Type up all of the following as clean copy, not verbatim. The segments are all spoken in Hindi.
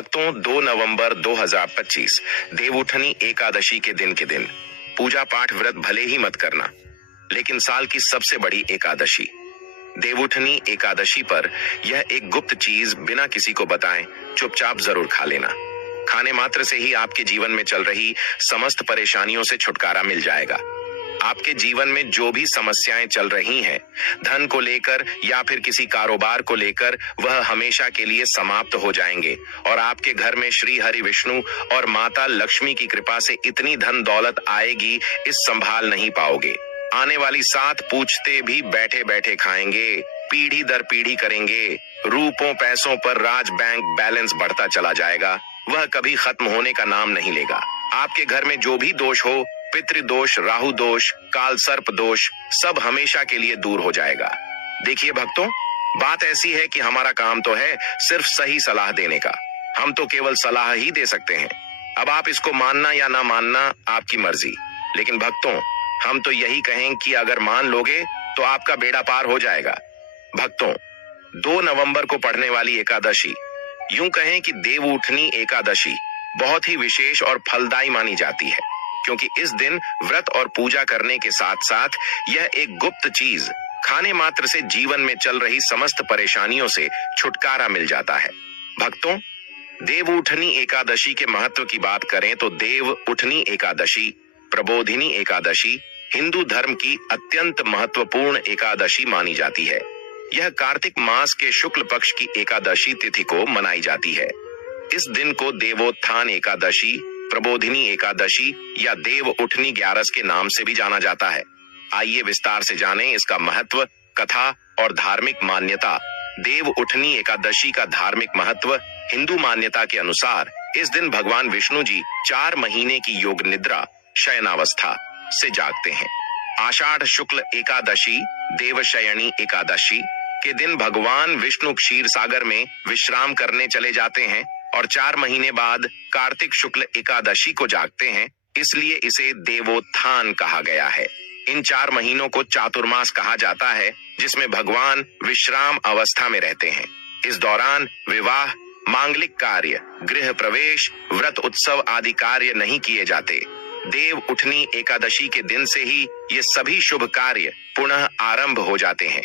भक्तों 2 नवंबर 2025 देवउठनी एकादशी के दिन पूजा पाठ व्रत भले ही मत करना, लेकिन साल की सबसे बड़ी एकादशी देवउठनी एकादशी पर यह एक गुप्त चीज बिना किसी को बताएं चुपचाप जरूर खा लेना। खाने मात्र से ही आपके जीवन में चल रही समस्त परेशानियों से छुटकारा मिल जाएगा। आपके जीवन में जो भी समस्याएं चल रही हैं, धन को लेकर या फिर किसी कारोबार को लेकर, वह हमेशा के लिए समाप्त हो जाएंगे और आपके घर में श्री हरि विष्णु और माता लक्ष्मी की कृपा से इतनी धन दौलत आएगी, इस संभाल नहीं पाओगे। आने वाली 7 पूछते भी बैठे बैठे खाएंगे, पीढ़ी दर पीढ़ी करेंगे। रूपों पैसों पर राज बैंक बैलेंस बढ़ता चला जाएगा, वह कभी खत्म होने का नाम नहीं लेगा। आपके घर में जो भी दोष हो, पितृदोष, राहु दोष, काल सर्प दोष, सब हमेशा के लिए दूर हो जाएगा। देखिए भक्तों, बात ऐसी है कि हमारा काम तो है सिर्फ सही सलाह देने का। हम तो केवल सलाह ही दे सकते हैं। अब आप इसको मानना या ना मानना आपकी मर्जी, लेकिन भक्तों हम तो यही कहें कि अगर मान लोगे तो आपका बेड़ा पार हो जाएगा। भक्तों, 2 नवंबर को पड़ने वाली एकादशी, यूं कहें कि देवउठनी एकादशी, बहुत ही विशेष और फलदायी मानी जाती है, क्योंकि इस दिन व्रत और पूजा करने के साथ साथ यह एक गुप्त चीज खाने मात्र से जीवन में चल रही समस्त परेशानियों से छुटकारा मिल जाता है। भक्तों, देवउठनी एकादशी के महत्व की बात करें तो देवउठनी एकादशी, प्रबोधिनी एकादशी हिंदू धर्म की अत्यंत महत्वपूर्ण एकादशी मानी जाती है। यह कार्तिक मास के शुक्ल पक्ष की एकादशी तिथि को मनाई जाती है। इस दिन को देवोत्थान एकादशी, प्रबोधिनी एकादशी या देवउठनी 11 के नाम से भी जाना जाता है। आइए विस्तार से जानें इसका महत्व, कथा और धार्मिक मान्यता। देवउठनी एकादशी का धार्मिक महत्व। हिंदू मान्यता के अनुसार इस दिन भगवान विष्णु जी 4 महीने की योग निद्रा शयनावस्था से जागते हैं। आषाढ़ शुक्ल एकादशी, देवशयनी एकादशी के दिन भगवान विष्णु क्षीर सागर में विश्राम करने चले जाते हैं और 4 महीने बाद कार्तिक शुक्ल एकादशी को जागते हैं, इसलिए इसे देवोत्थान कहा गया है। इन 4 महीनों को चातुर्मास कहा जाता है, जिसमें भगवान विश्राम अवस्था में रहते हैं। इस दौरान विवाह, मांगलिक कार्य, गृह प्रवेश, व्रत उत्सव आदि कार्य नहीं किए जाते। देवउठनी एकादशी के दिन से ही ये सभी शुभ कार्य पुनः आरंभ हो जाते हैं।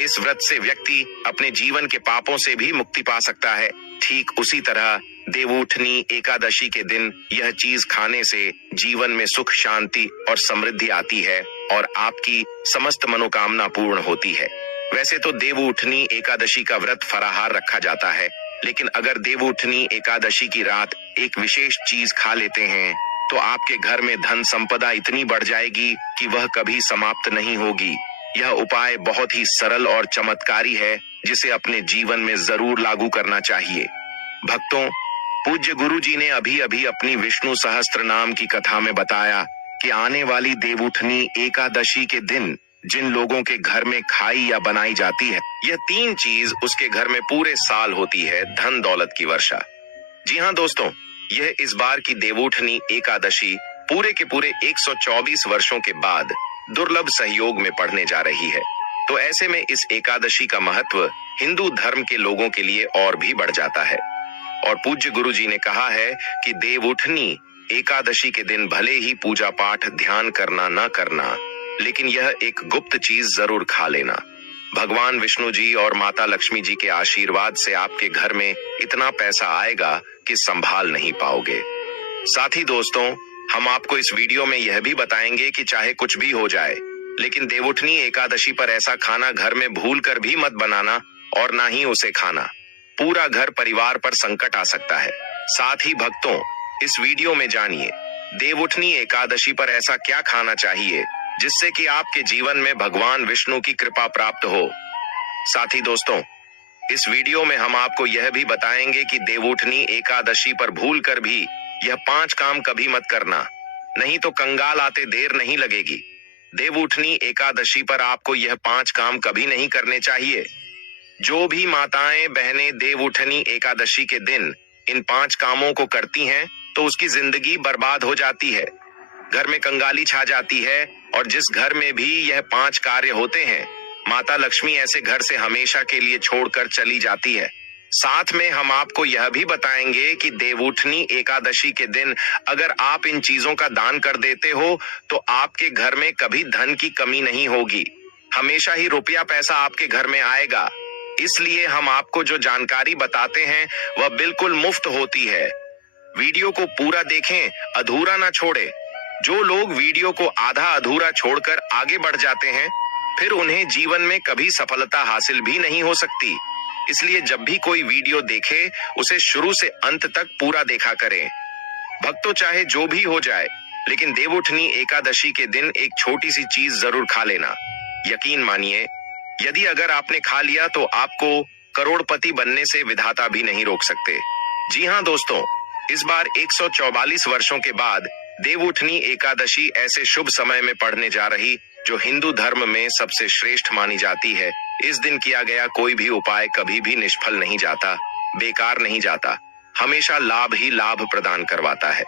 इस व्रत से व्यक्ति अपने जीवन के पापों से भी मुक्ति पा सकता है। ठीक उसी तरह देवउठनी एकादशी के दिन यह चीज खाने से जीवन में सुख, शांति और समृद्धि आती है और आपकी समस्त मनोकामना पूर्ण होती है। वैसे तो देवउठनी एकादशी का व्रत फलाहार रखा जाता है, लेकिन अगर देवउठनी एकादशी की रात एक विशेष चीज खा लेते हैं तो आपके घर में धन संपदा इतनी बढ़ जाएगी कि वह कभी समाप्त नहीं होगी। यह उपाय बहुत ही सरल और चमत्कारी है, जिसे अपने जीवन में जरूर लागू करना चाहिए। भक्तों, पूज्य गुरु जी ने अभी अभी अपनी विष्णु सहस्त्र नाम की कथा में बताया कि आने वाली देवउठनी एकादशी के दिन जिन लोगों के घर में खाई या बनाई जाती है, यह 3 चीज उसके घर में पूरे साल होती है, धन दौलत की वर्षा। जी हाँ दोस्तों, यह इस बार की देवउठनी एकादशी पूरे के पूरे 124 वर्षों के बाद दुर्लभ सहयोग में पड़ने जा रही है। तो ऐसे में इस एकादशी का महत्व हिंदू धर्म के लोगों के लिए और भी बढ़ जाता है। और पूज्य गुरु जी ने कहा है कि देवउठनी एकादशी के दिन भले ही पूजा पाठ ध्यान करना न करना, लेकिन यह एक गुप्त चीज जरूर खा लेना। भगवान विष्णु जी और माता लक्ष्मी जी के आशीर्वाद से आपके घर में इतना पैसा आएगा कि संभाल नहीं पाओगे। साथ ही दोस्तों, हम आपको इस वीडियो में यह भी बताएंगे कि चाहे कुछ भी हो जाए, लेकिन देवउठनी एकादशी पर ऐसा खाना घर में भूल कर भी मत बनाना और ना ही उसे खाना। पूरा घर परिवार पर संकट आ सकता है। साथ ही भक्तों, इस वीडियो में जानिए देवउठनी एकादशी पर ऐसा क्या खाना चाहिए जिससे कि आपके जीवन में भगवान विष्णु की कृपा प्राप्त हो। साथ ही दोस्तों, इस वीडियो में हम आपको यह भी बताएंगे कि देवउठनी एकादशी पर भूल कर भी यह 5 काम कभी मत करना, नहीं तो कंगाल आते देर नहीं लगेगी। देवउठनी एकादशी पर आपको यह 5 काम कभी नहीं करने चाहिए। जो भी माताएं बहनें देवउठनी एकादशी के दिन इन 5 कामों को करती हैं तो उसकी जिंदगी बर्बाद हो जाती है, घर में कंगाली छा जाती है और जिस घर में भी यह 5 कार्य होते हैं, माता लक्ष्मी ऐसे घर से हमेशा के लिए छोड़कर चली जाती है। साथ में हम आपको यह भी बताएंगे कि देवउठनी एकादशी के दिन अगर आप इन चीजों का दान कर देते हो तो आपके घर में कभी धन की कमी नहीं होगी, हमेशा ही रुपया पैसा आपके घर में आएगा। इसलिए हम आपको जो जानकारी बताते हैं वह बिल्कुल मुफ्त होती है। वीडियो को पूरा देखें, अधूरा ना छोड़े। जो लोग वीडियो को आधा अधूरा छोड़कर आगे बढ़ जाते हैं फिर उन्हें जीवन में कभी सफलता हासिल भी नहीं हो सकती। इसलिए जब भी कोई वीडियो देखे उसे शुरू से अंत तक पूरा देखा करें। भक्तों, चाहे जो भी हो जाए लेकिन देवउठनी एकादशी के दिन एक छोटी सी चीज जरूर खा लेना। यकीन मानिए, यदि अगर आपने खा लिया तो आपको करोड़पति बनने से विधाता भी नहीं रोक सकते। जी हाँ दोस्तों, इस बार 144 वर्षों के बाद देवउठनी एकादशी ऐसे शुभ समय में पड़ने जा रही जो हिंदू धर्म में सबसे श्रेष्ठ मानी जाती है। इस दिन किया गया कोई भी उपाय कभी भी निष्फल नहीं जाता, बेकार नहीं जाता, हमेशा लाभ ही लाभ प्रदान करवाता है।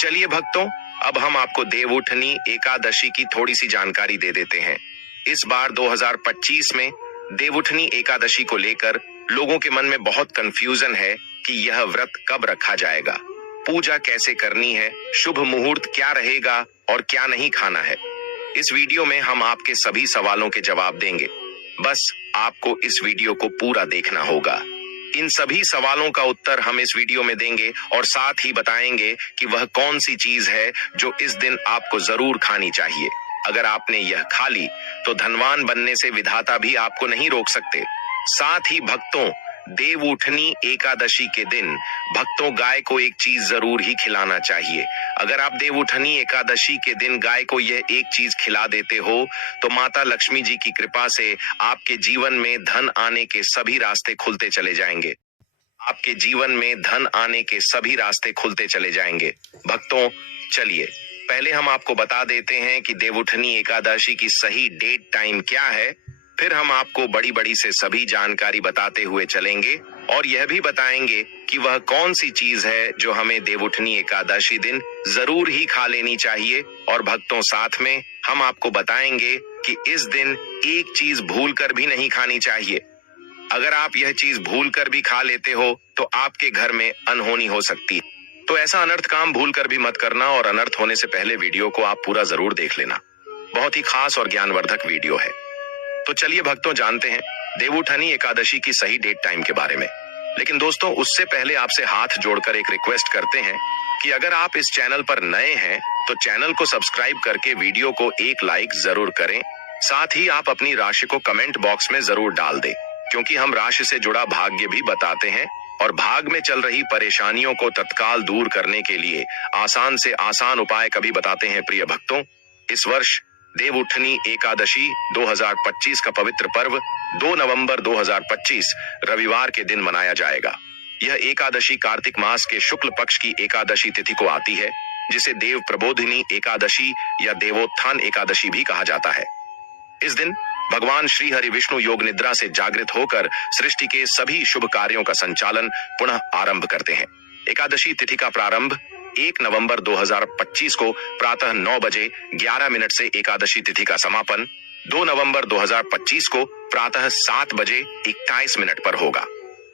चलिए भक्तों, अब हम आपको देवउठनी एकादशी की थोड़ी सी जानकारी दे देते हैं। इस बार 2025 में देवउठनी एकादशी को लेकर लोगों के मन में बहुत कंफ्यूजन है कि यह व्रत कब रखा जाएगा, पूजा कैसे करनी है, शुभ मुहूर्त क्या रहेगा और क्या नहीं खाना है। इस वीडियो में हम आपके सभी सवालों के जवाब देंगे। बस आपको इस वीडियो को पूरा देखना होगा। इन सभी सवालों का उत्तर हम इस वीडियो में देंगे और साथ ही बताएंगे कि वह कौन सी चीज है जो इस दिन आपको जरूर खानी चाहिए। अगर आपने यह खा ली तो धनवान बनने से विधाता भी आपको नहीं रोक सकते। साथ ही भक्तों, देवउठनी एकादशी के दिन भक्तों गाय को एक चीज जरूर ही खिलाना चाहिए। अगर आप देवउठनी एकादशी के दिन गाय को यह एक चीज खिला देते हो तो माता लक्ष्मी जी की कृपा से आपके जीवन में धन आने के सभी रास्ते खुलते चले जाएंगे। आपके जीवन में धन आने के सभी रास्ते खुलते चले जाएंगे। भक्तों, चलिए पहले हम आपको बता देते हैं कि देवउठनी एकादशी की सही डेट टाइम क्या है। फिर हम आपको बड़ी बड़ी से सभी जानकारी बताते हुए चलेंगे और यह भी बताएंगे कि वह कौन सी चीज है जो हमें देवउठनी एकादशी दिन जरूर ही खा लेनी चाहिए। और भक्तों, साथ में हम आपको बताएंगे कि इस दिन एक चीज भूल कर भी नहीं खानी चाहिए। अगर आप यह चीज भूल कर भी खा लेते हो तो आपके घर में अनहोनी हो सकती है। तो ऐसा अनर्थ काम भूल कर भी मत करना और अनर्थ होने से पहले वीडियो को आप पूरा जरूर देख लेना। बहुत ही खास और ज्ञानवर्धक वीडियो है। तो चलिए भक्तों, जानते हैं देवउठनी एकादशी की सही डेट टाइम के बारे में। लेकिन दोस्तों, उससे पहले आपसे हाथ जोड़कर एक रिक्वेस्ट करते हैं कि अगर आप इस चैनल पर नए हैं तो चैनल को सब्सक्राइब करके वीडियो को एक लाइक जरूर करें। साथ ही आप अपनी राशि को कमेंट बॉक्स में जरूर डाल दें, क्योंकि हम राशि से जुड़ा भाग्य भी बताते हैं और भाग में चल रही परेशानियों को तत्काल दूर करने के लिए आसान से आसान उपाय कभी बताते हैं। प्रिय भक्तों, इस वर्ष देवउठनी एकादशी 2025 का पवित्र पर्व 2 नवंबर 2025 रविवार के दिन मनाया जाएगा। यह एकादशी कार्तिक मास के शुक्ल पक्ष की एकादशी तिथि को आती है, जिसे देव प्रबोधिनी एकादशी या देवोत्थान एकादशी भी कहा जाता है। इस दिन भगवान श्री हरि विष्णु योग निद्रा से जागृत होकर सृष्टि के सभी शुभ कार्यों का संचालन पुनः आरंभ करते हैं। एकादशी तिथि का प्रारंभ 1 नवंबर 2025 को प्रातः 9 बजे 11 मिनट से एकादशी तिथि का समापन 2 नवंबर 2025 को प्रातः 7 बजे 21 मिनट पर होगा।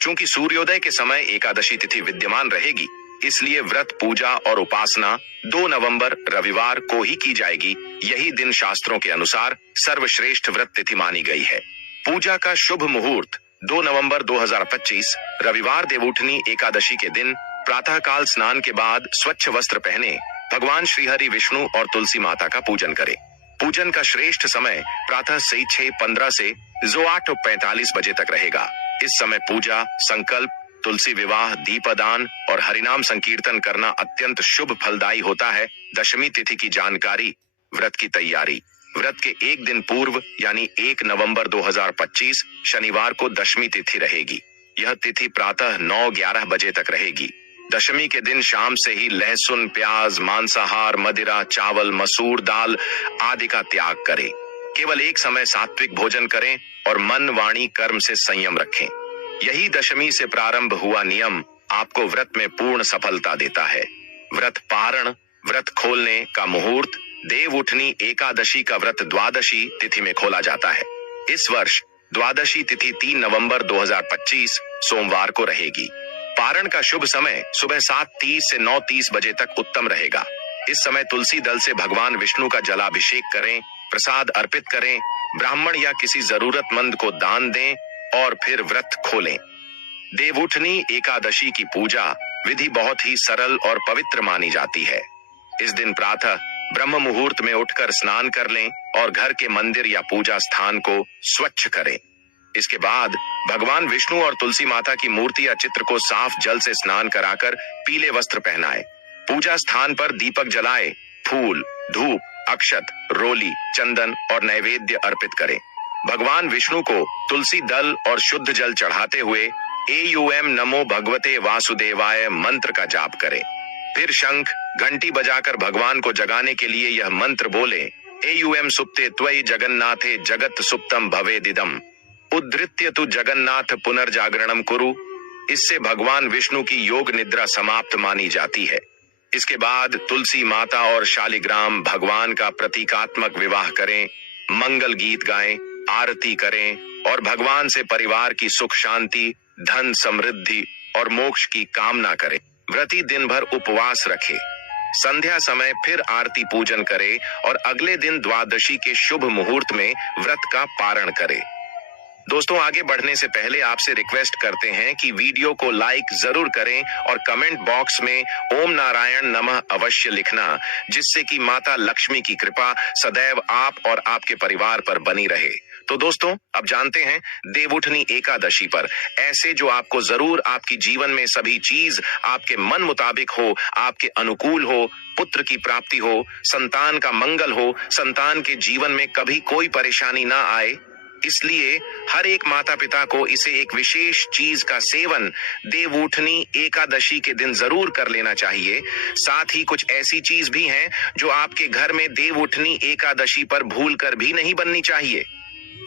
चूंकि सूर्योदय के समय एकादशी तिथि विद्यमान रहेगी, इसलिए व्रत पूजा और उपासना 2 नवंबर रविवार को ही की जाएगी। यही दिन शास्त्रों के अनुसार सर्वश्रेष्ठ व्रत तिथि मानी गई है। पूजा का शुभ मुहूर्त 2 नवंबर 2025 रविवार देवउठनी एकादशी के दिन प्रातः काल स्नान के बाद स्वच्छ वस्त्र पहने भगवान श्री हरि विष्णु और तुलसी माता का पूजन करें। पूजन का श्रेष्ठ समय प्रातः से 6:15 से 8:45 बजे तक रहेगा। इस समय पूजा, संकल्प, तुलसी विवाह, दीपदान और हरिनाम संकीर्तन करना अत्यंत शुभ फलदायी होता है। दशमी तिथि की जानकारी। व्रत की तैयारी। व्रत के एक दिन पूर्व यानी 1 नवंबर 2025 शनिवार को दशमी तिथि रहेगी। यह तिथि प्रातः 9-11 बजे तक रहेगी। दशमी के दिन शाम से ही लहसुन, प्याज, मांसाहार, मदिरा, चावल, मसूर दाल आदि का त्याग करें। केवल एक समय सात्विक भोजन करें और मन, वाणी, कर्म से संयम रखें। यही दशमी से प्रारंभ हुआ नियम आपको व्रत में पूर्ण सफलता देता है। व्रत पारण। व्रत खोलने का मुहूर्त देवउठनी एकादशी का व्रत द्वादशी तिथि में खोला जाता है। इस वर्ष द्वादशी तिथि 3 नवंबर 2025 सोमवार को रहेगी। पारण का शुभ समय सुबह 7:30 से 9:30 बजे तक उत्तम रहेगा। इस समय तुलसी दल से भगवान विष्णु का जलाभिषेक करें, प्रसाद अर्पित करें, ब्राह्मण या किसी जरूरतमंद को दान दें और फिर व्रत खोलें। देवउठनी एकादशी की पूजा विधि बहुत ही सरल और पवित्र मानी जाती है। इस दिन प्रातः ब्रह्म मुहूर्त में उठकर स्नान कर लें और घर के मंदिर या पूजा स्थान को स्वच्छ करें। इसके बाद भगवान विष्णु और तुलसी माता की मूर्ति या चित्र को साफ जल से स्नान कराकर पीले वस्त्र पहनाएं। पूजा स्थान पर दीपक जलाएं, फूल, धूप, अक्षत, रोली, चंदन और नैवेद्य अर्पित करें। भगवान विष्णु को तुलसी दल और शुद्ध जल चढ़ाते हुए एयूएम नमो भगवते वासुदेवाय मंत्र का जाप करें। फिर शंख घंटी बजाकर भगवान को जगाने के लिए यह मंत्र बोले, एयूएम सुप्ते त्वयि जगन्नाथे जगत सुप्तम भवेदिदम उद्धृत्य तु जगन्नाथ पुनर्जागरणम कुरु। इससे भगवान विष्णु की योग निद्रा समाप्त मानी जाती है। इसके बाद तुलसी माता और शालिग्राम भगवान का प्रतीकात्मक विवाह करें, मंगल गीत गाएं, आरती करें और भगवान से परिवार की सुख शांति, धन समृद्धि और मोक्ष की कामना करें। व्रती दिन भर उपवास रखे, संध्या समय फिर आरती पूजन करे और अगले दिन द्वादशी के शुभ मुहूर्त में व्रत का पारण करे। दोस्तों, आगे बढ़ने से पहले आपसे रिक्वेस्ट करते हैं कि वीडियो को लाइक जरूर करें और कमेंट बॉक्स में ओम नारायण नमः अवश्य लिखना, जिससे कि माता लक्ष्मी की कृपा सदैव आप और आपके परिवार पर बनी रहे। तो दोस्तों, अब जानते हैं देवउठनी एकादशी पर ऐसे जो आपको जरूर आपकी जीवन में सभी चीज आपके मन मुताबिक हो, आपके अनुकूल हो, पुत्र की प्राप्ति हो, संतान का मंगल हो, संतान के जीवन में कभी कोई परेशानी ना आए। इसलिए हर एक माता पिता को इसे एक विशेष चीज का सेवन देवउठनी एकादशी के दिन जरूर कर लेना चाहिए। साथ ही कुछ ऐसी चीज भी हैं जो आपके घर में देवउठनी एकादशी पर भूल कर भी नहीं बननी चाहिए।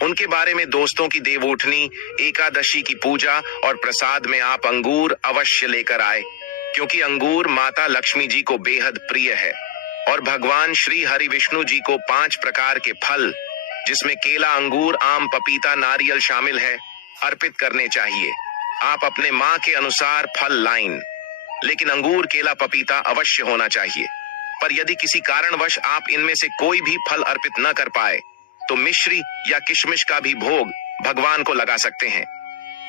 उनके बारे में दोस्तों की देवउठनी एकादशी की पूजा और प्रसाद में आप अंगूर अवश्य लेकर आए, क्योंकि अंगूर माता लक्ष्मी जी को बेहद प्रिय है और भगवान श्री हरि विष्णु जी को 5 प्रकार के फल, जिसमें केला, अंगूर, आम, पपीता, नारियल शामिल है, अर्पित करने चाहिए। आप अपने माँ के अनुसार फल लाइन, लेकिन अंगूर, केला, पपीता अवश्य होना चाहिए। पर यदि किसी कारणवश आप इनमें से कोई भी फल अर्पित न कर पाए तो मिश्री या किशमिश का भी भोग भगवान को लगा सकते हैं,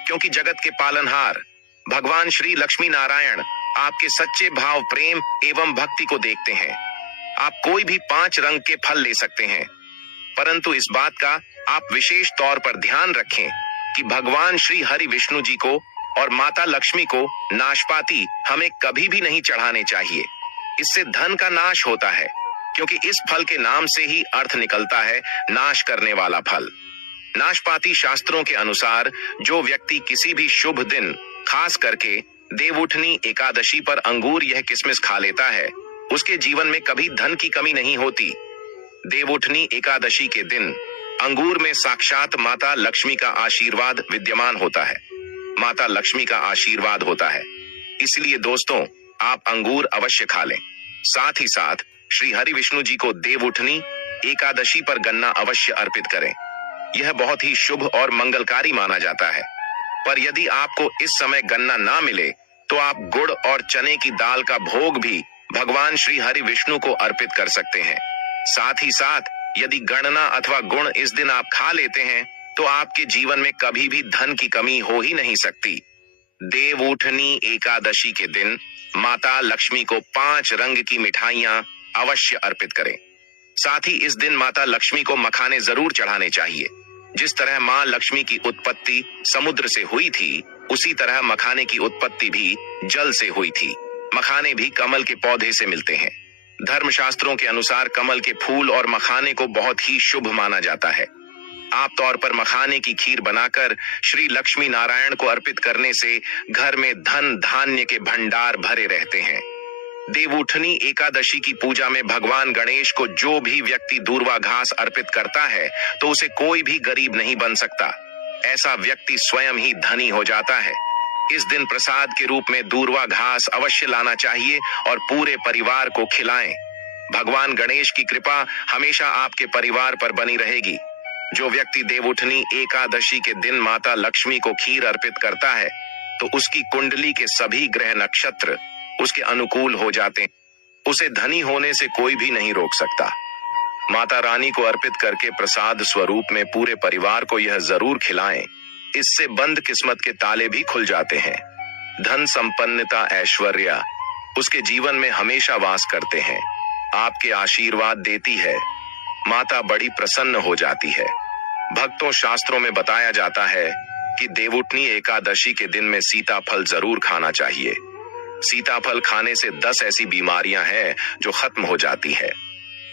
क्योंकि जगत के पालनहार भगवान श्री लक्ष्मी नारायण आपके सच्चे भाव, प्रेम एवं भक्ति को देखते हैं। आप कोई भी 5 रंग के फल ले सकते हैं, परंतु इस बात का आप विशेष तौर पर ध्यान रखें कि भगवान श्री हरि विष्णु जी को और माता लक्ष्मी को नाशपाती हमें कभी भी नहीं चढ़ाने चाहिए। इससे धन का नाश होता है, क्योंकि इस फल के नाम से ही अर्थ निकलता है नाश करने वाला फल। नाशपाती शास्त्रों के अनुसार जो व्यक्ति किसी भी शुभ दिन, खास करके देवउठनी एकादशी पर अंगूर यह किशमिश खा लेता है, उसके जीवन में कभी धन की कमी नहीं होती। देवउठनी एकादशी के दिन अंगूर में साक्षात माता लक्ष्मी का आशीर्वाद विद्यमान होता है, माता लक्ष्मी का आशीर्वाद होता है। इसलिए दोस्तों, आप अंगूर अवश्य खा लें। साथ ही साथ श्री हरि विष्णु जी को देवउठनी एकादशी पर गन्ना अवश्य अर्पित करें। यह बहुत ही शुभ और मंगलकारी माना जाता है। पर यदि आपको इस समय गन्ना ना मिले तो आप गुड़ और चने की दाल का भोग भी भगवान श्री हरि विष्णु को अर्पित कर सकते हैं। साथ ही साथ यदि गणना अथवा गुण इस दिन आप खा लेते हैं तो आपके जीवन में कभी भी धन की कमी हो ही नहीं सकती। देवउठनी एकादशी के दिन माता लक्ष्मी को 5 रंग की मिठाइयां अवश्य अर्पित करें। साथ ही इस दिन माता लक्ष्मी को मखाने जरूर चढ़ाने चाहिए। जिस तरह मां लक्ष्मी की उत्पत्ति समुद्र से हुई थी, उसी तरह मखाने की उत्पत्ति भी जल से हुई थी। मखाने भी कमल के पौधे से मिलते हैं। धर्मशास्त्रों के अनुसार कमल के फूल और मखाने को बहुत ही शुभ माना जाता है। आप तौर पर मखाने की खीर बनाकर श्री लक्ष्मी नारायण को अर्पित करने से घर में धन धान्य के भंडार भरे रहते हैं। देवउठनी एकादशी की पूजा में भगवान गणेश को जो भी व्यक्ति दूर्वा घास अर्पित करता है तो उसे कोई भी गरीब नहीं बन सकता। ऐसा व्यक्ति स्वयं ही धनी हो जाता है। इस दिन प्रसाद के रूप में दूर्वा घास अवश्य लाना चाहिए और पूरे परिवार को खिलाएं। भगवान गणेश की कृपा हमेशा आपके परिवार पर बनी रहेगी। जो व्यक्ति देवउठनी एकादशी के दिन माता लक्ष्मी को खीर अर्पित करता है तो उसकी कुंडली के सभी ग्रह नक्षत्र उसके अनुकूल हो जाते हैं। उसे धनी होने से कोई भी नहीं रोक सकता। माता रानी को अर्पित करके प्रसाद स्वरूप में पूरे परिवार को यह जरूर खिलाएं, इससे बंद किस्मत के ताले भी खुल जाते हैं। धन संपन्नता ऐश्वर्य उसके जीवन में हमेशा वास करते हैं। आपके आशीर्वाद देती है। माता बड़ी प्रसन्न हो जाती है। भक्तों, शास्त्रों में बताया जाता है कि देवउठनी एकादशी के दिन में सीताफल जरूर खाना चाहिए। सीताफल खाने से 10 ऐसी बीमारियां हैं जो खत्म हो जाती है।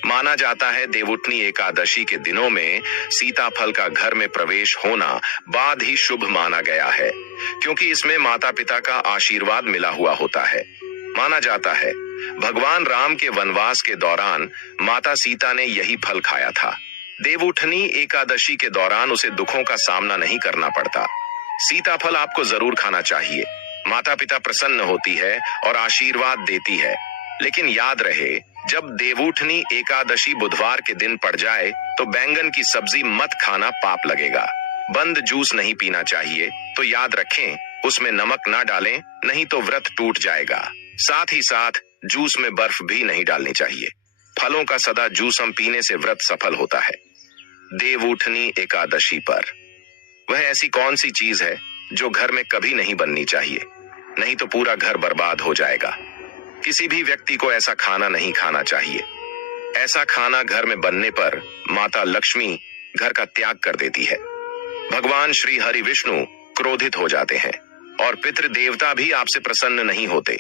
माना जाता है देवउठनी एकादशी के दिनों में सीताफल का घर में प्रवेश होना बाद ही शुभ माना गया है, क्योंकि इसमें माता पिता का आशीर्वाद मिला हुआ होता है। माना जाता है भगवान राम के वनवास के दौरान माता सीता ने यही फल खाया था। देवउठनी एकादशी के दौरान उसे दुखों का सामना नहीं करना पड़ता। सीताफल आपको जरूर खाना चाहिए। माता पिता प्रसन्न होती है और आशीर्वाद देती है। लेकिन याद रहे, जब देवउठनी एकादशी बुधवार के दिन पड़ जाए तो बैंगन की सब्जी मत खाना, पाप लगेगा। बंद जूस नहीं पीना चाहिए। तो याद रखें, उसमें नमक ना डालें, नहीं तो व्रत टूट जाएगा। साथ ही साथ जूस में बर्फ भी नहीं डालनी चाहिए। फलों का सदा जूस हम पीने से व्रत सफल होता है। देवउठनी एकादशी पर वह ऐसी कौन सी चीज है जो घर में कभी नहीं बननी चाहिए, नहीं तो पूरा घर बर्बाद हो जाएगा। किसी भी व्यक्ति को ऐसा खाना नहीं खाना चाहिए। ऐसा खाना घर में बनने पर माता लक्ष्मी घर का त्याग कर देती है। भगवान श्री हरि विष्णु क्रोधित हो जाते हैं और पितृ देवता भी आपसे प्रसन्न नहीं होते।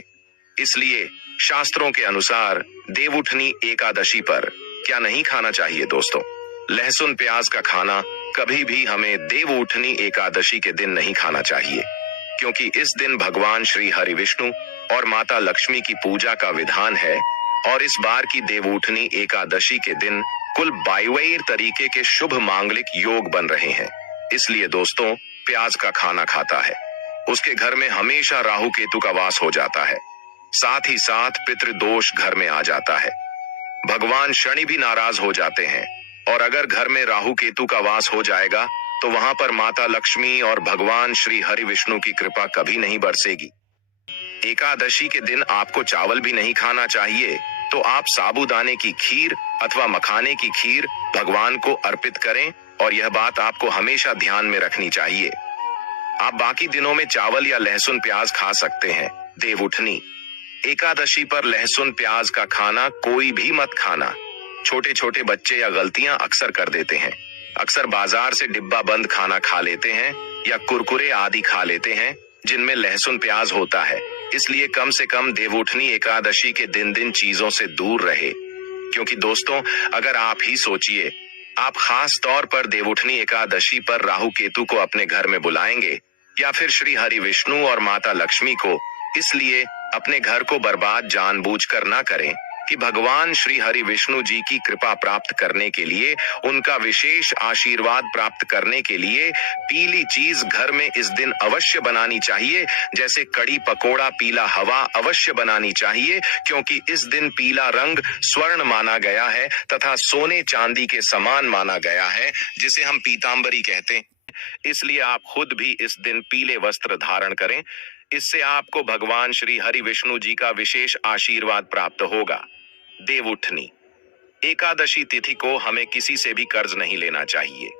इसलिए शास्त्रों के अनुसार देवउठनी एकादशी पर क्या नहीं खाना चाहिए दोस्तों? लहसुन प्याज का खाना कभी भी हमें देवउठनी एकादशी के दिन नहीं खाना चाहिए, क्योंकि इस दिन भगवान श्री हरि विष्णु और माता लक्ष्मी की पूजा का विधान है। और इस बार की देवउठनी एकादशी के दिन कुल 22 तरीके के शुभ मांगलिक योग बन रहे हैं। इसलिए दोस्तों, प्याज का खाना खाता है उसके घर में हमेशा राहु केतु का वास हो जाता है। साथ ही साथ पितृदोष घर में आ जाता है। भगवान शनि भी नाराज हो जाते हैं। और अगर घर में राहु केतु का वास हो जाएगा तो वहां पर माता लक्ष्मी और भगवान श्री हरि विष्णु की कृपा कभी नहीं बरसेगी। एकादशी के दिन आपको चावल भी नहीं खाना चाहिए। तो आप साबूदाने की खीर अथवा मखाने की खीर भगवान को अर्पित करें, और यह बात आपको हमेशा ध्यान में रखनी चाहिए। आप बाकी दिनों में चावल या लहसुन प्याज खा सकते हैं। देवउठनी एकादशी पर लहसुन प्याज का खाना कोई भी मत खाना। छोटे छोटे बच्चे या गलतियां अक्सर कर देते हैं। अक्सर बाजार से डिब्बा बंद खाना खा लेते हैं या कुरकुरे आदि खा लेते हैं जिनमें लहसुन प्याज होता है। इसलिए कम से कम देवउठनी एकादशी के दिन चीजों से दूर रहे। क्योंकि दोस्तों, अगर आप ही सोचिए, आप खास तौर पर देवउठनी एकादशी पर राहु केतु को अपने घर में बुलाएंगे या फिर श्री हरि विष्णु और माता लक्ष्मी को, इसलिए अपने घर को बर्बाद जानबूझकर ना करें कि भगवान श्री हरि विष्णु जी की कृपा प्राप्त करने के लिए, उनका विशेष आशीर्वाद प्राप्त करने के लिए पीली चीज घर में इस दिन अवश्य बनानी चाहिए। जैसे कड़ी पकोड़ा, पीला हवा अवश्य बनानी चाहिए, क्योंकि इस दिन पीला रंग स्वर्ण माना गया है तथा सोने चांदी के समान माना गया है, जिसे हम पीतांबरी कहते हैं। इसलिए आप खुद भी इस दिन पीले वस्त्र धारण करें। इससे आपको भगवान श्री हरि विष्णु जी का विशेष आशीर्वाद प्राप्त होगा। देवउठनी एकादशी तिथि को हमें किसी से भी कर्ज नहीं लेना चाहिए।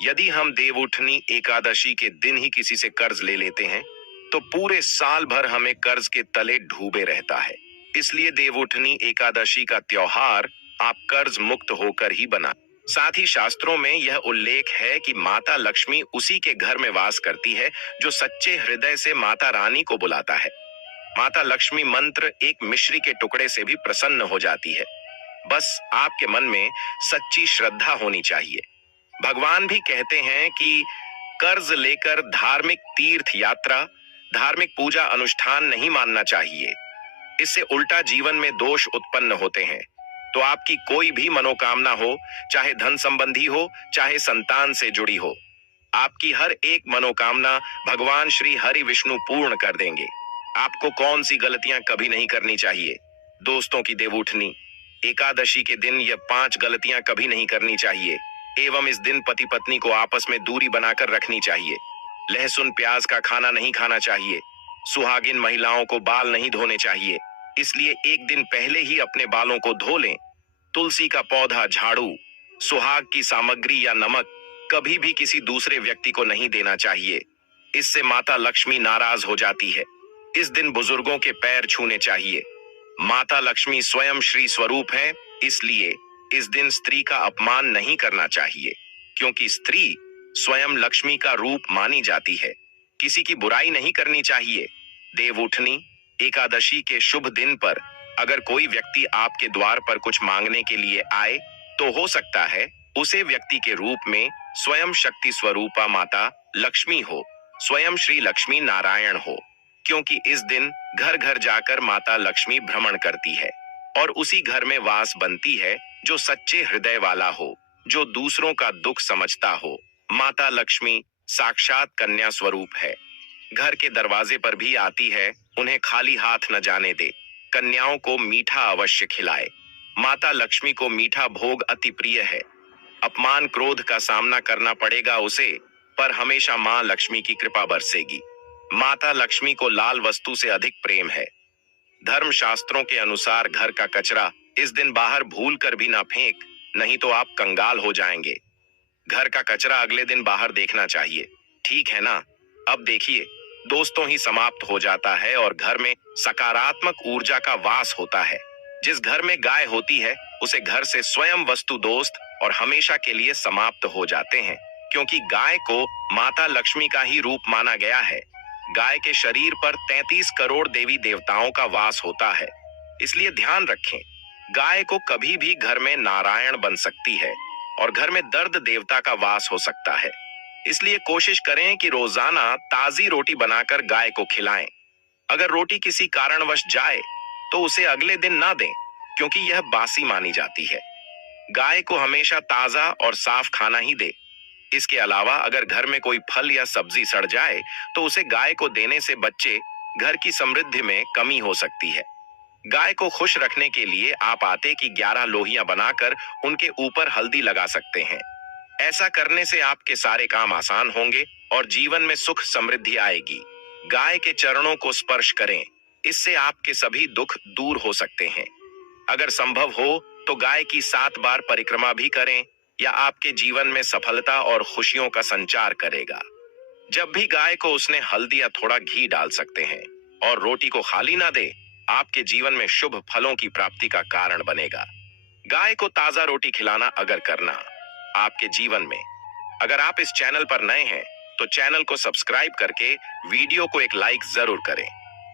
यदि हम देवउठनी एकादशी के दिन ही किसी से कर्ज ले लेते हैं तो पूरे साल भर हमें कर्ज के तले डूबे रहता है। इसलिए देवउठनी एकादशी का त्योहार आप कर्ज मुक्त होकर ही बना। साथ ही शास्त्रों में यह उल्लेख है कि माता लक्ष्मी उसी के घर में वास करती है जो सच्चे हृदय से माता रानी को बुलाता है। माता लक्ष्मी मंत्र एक मिश्री के टुकड़े से भी प्रसन्न हो जाती है। बस आपके मन में सच्ची श्रद्धा होनी चाहिए। भगवान भी कहते हैं कि कर्ज लेकर धार्मिक तीर्थ यात्रा, धार्मिक पूजा अनुष्ठान नहीं मानना चाहिए। इससे उल्टा जीवन में दोष उत्पन्न होते हैं। तो आपकी कोई भी मनोकामना हो, चाहे धन संबंधी हो, चाहे संतान से जुड़ी हो, आपकी हर एक मनोकामना भगवान श्री हरि विष्णु पूर्ण कर देंगे। आपको कौन सी गलतियां कभी नहीं करनी चाहिए? दोस्तों की देवउठनी एकादशी के दिन यह 5 गलतियां कभी नहीं करनी चाहिए। एवं इस दिन पति पत्नी को आपस में दूरी बनाकर रखनी चाहिए। लहसुन प्याज का खाना नहीं खाना चाहिए। सुहागिन महिलाओं को बाल नहीं धोने चाहिए, इसलिए एक दिन पहले ही अपने बालों को धो लें। तुलसी का पौधा, झाड़ू, सुहाग की सामग्री या नमक कभी भी किसी दूसरे व्यक्ति को नहीं देना चाहिए। इससे माता लक्ष्मी नाराज हो जाती है। इस दिन बुजुर्गों के पैर छूने चाहिए। माता लक्ष्मी स्वयं श्री स्वरूप है, इसलिए इस दिन स्त्री का अपमान नहीं करना चाहिए, क्योंकि स्त्री स्वयं लक्ष्मी का रूप मानी जाती है। किसी की बुराई नहीं करनी चाहिए। देवउठनी एकादशी के शुभ दिन पर अगर कोई व्यक्ति आपके द्वार पर कुछ मांगने के लिए आए, तो हो सकता है उसे व्यक्ति के रूप में स्वयं शक्ति स्वरूपा माता लक्ष्मी हो, स्वयं श्री लक्ष्मी नारायण हो, क्योंकि इस दिन घर घर जाकर माता लक्ष्मी भ्रमण करती है और उसी घर में वास बनती है जो सच्चे हृदय वाला हो, जो दूसरों का दुख समझता हो। माता लक्ष्मी साक्षात कन्या स्वरूप है। घर के दरवाजे पर भी आती है, उन्हें खाली हाथ न जाने दे। कन्याओं को मीठा अवश्य खिलाए। माता लक्ष्मी को मीठा भोग अति प्रिय है। अपमान क्रोध का सामना करना पड़ेगा उसे, पर हमेशा मां लक्ष्मी की कृपा बरसेगी। माता लक्ष्मी को लाल वस्तु से अधिक प्रेम है। धर्म शास्त्रों के अनुसार घर का कचरा इस दिन बाहर भूल कर भी ना फेंक, नहीं तो आप कंगाल हो जाएंगे। घर का कचरा अगले दिन बाहर देखना चाहिए, ठीक है ना? अब देखिए, दोस्तों ही समाप्त हो जाता है और घर में सकारात्मक ऊर्जा का वास होता है। जिस घर में गाय होती है, उसे घर से स्वयं वस्तु दोस्त और हमेशा के लिए समाप्त हो जाते हैं, क्योंकि गाय को माता लक्ष्मी का ही रूप माना गया है। गाय के शरीर पर 33 करोड़ देवी देवताओं का वास होता है, इसलिए ध्यान रखें, गाय को कभी भी घर में नारायण बन सकती है और घर में दर्द देवता का वास हो सकता है। इसलिए कोशिश करें कि रोजाना ताजी रोटी बनाकर गाय को खिलाएं। अगर रोटी किसी कारणवश जाए तो उसे अगले दिन ना दें, क्योंकि यह बासी मानी जाती है। गाय को हमेशा ताजा और साफ खाना ही दे। इसके अलावा अगर घर में कोई फल या सब्जी सड़ जाए तो उसे गाय को देने से बच्चे घर की समृद्धि में कमी हो सकती है। गाय को खुश रखने के लिए आप आटे की 11 लोहियां बनाकर उनके ऊपर हल्दी लगा सकते हैं। ऐसा करने से आपके सारे काम आसान होंगे और जीवन में सुख समृद्धि आएगी। गाय के चरणों को स्पर्श करें, इससे आपके सभी दुख दूर हो सकते हैं। अगर संभव हो तो गाय की 7 बार परिक्रमा भी करें, या आपके जीवन में सफलता और खुशियों का संचार करेगा। जब भी गाय को उसने हल्दी या थोड़ा घी डाल सकते हैं और रोटी को खाली ना दे, आपके जीवन में शुभ फलों की प्राप्ति का कारण बनेगा। गाय को ताजा रोटी खिलाना अगर करना आपके जीवन में, अगर आप इस चैनल पर नए हैं तो चैनल को सब्सक्राइब करके वीडियो को एक लाइक जरूर करें।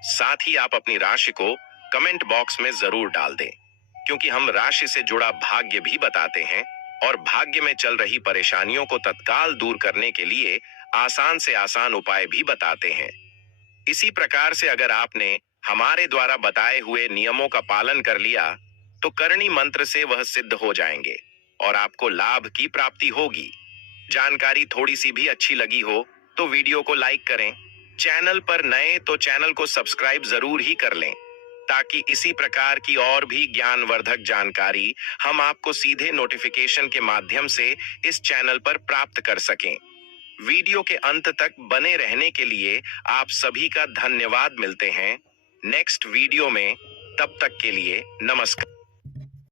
साथ ही आप अपनी राशि को कमेंट बॉक्स में जरूर डाल दें, क्योंकि हम राशि से जुड़ा भाग्य भी बताते हैं और भाग्य में चल रही परेशानियों को तत्काल दूर करने के लिए आसान से आसान उपाय भी बताते हैं। इसी प्रकार से अगर आपने हमारे द्वारा बताए हुए नियमों का पालन कर लिया तो करणी मंत्र से वह सिद्ध हो जाएंगे और आपको लाभ की प्राप्ति होगी। जानकारी थोड़ी सी भी अच्छी लगी हो तो वीडियो को लाइक करें। चैनल पर नए तो चैनल को सब्सक्राइब जरूर ही कर लें, ताकि इसी प्रकार की और भी ज्ञानवर्धक जानकारी हम आपको सीधे नोटिफिकेशन के माध्यम से इस चैनल पर प्राप्त कर सकें। वीडियो के अंत तक बने रहने के लिए आप सभी का धन्यवाद। मिलते हैं नेक्स्ट वीडियो में, तब तक के लिए नमस्कार।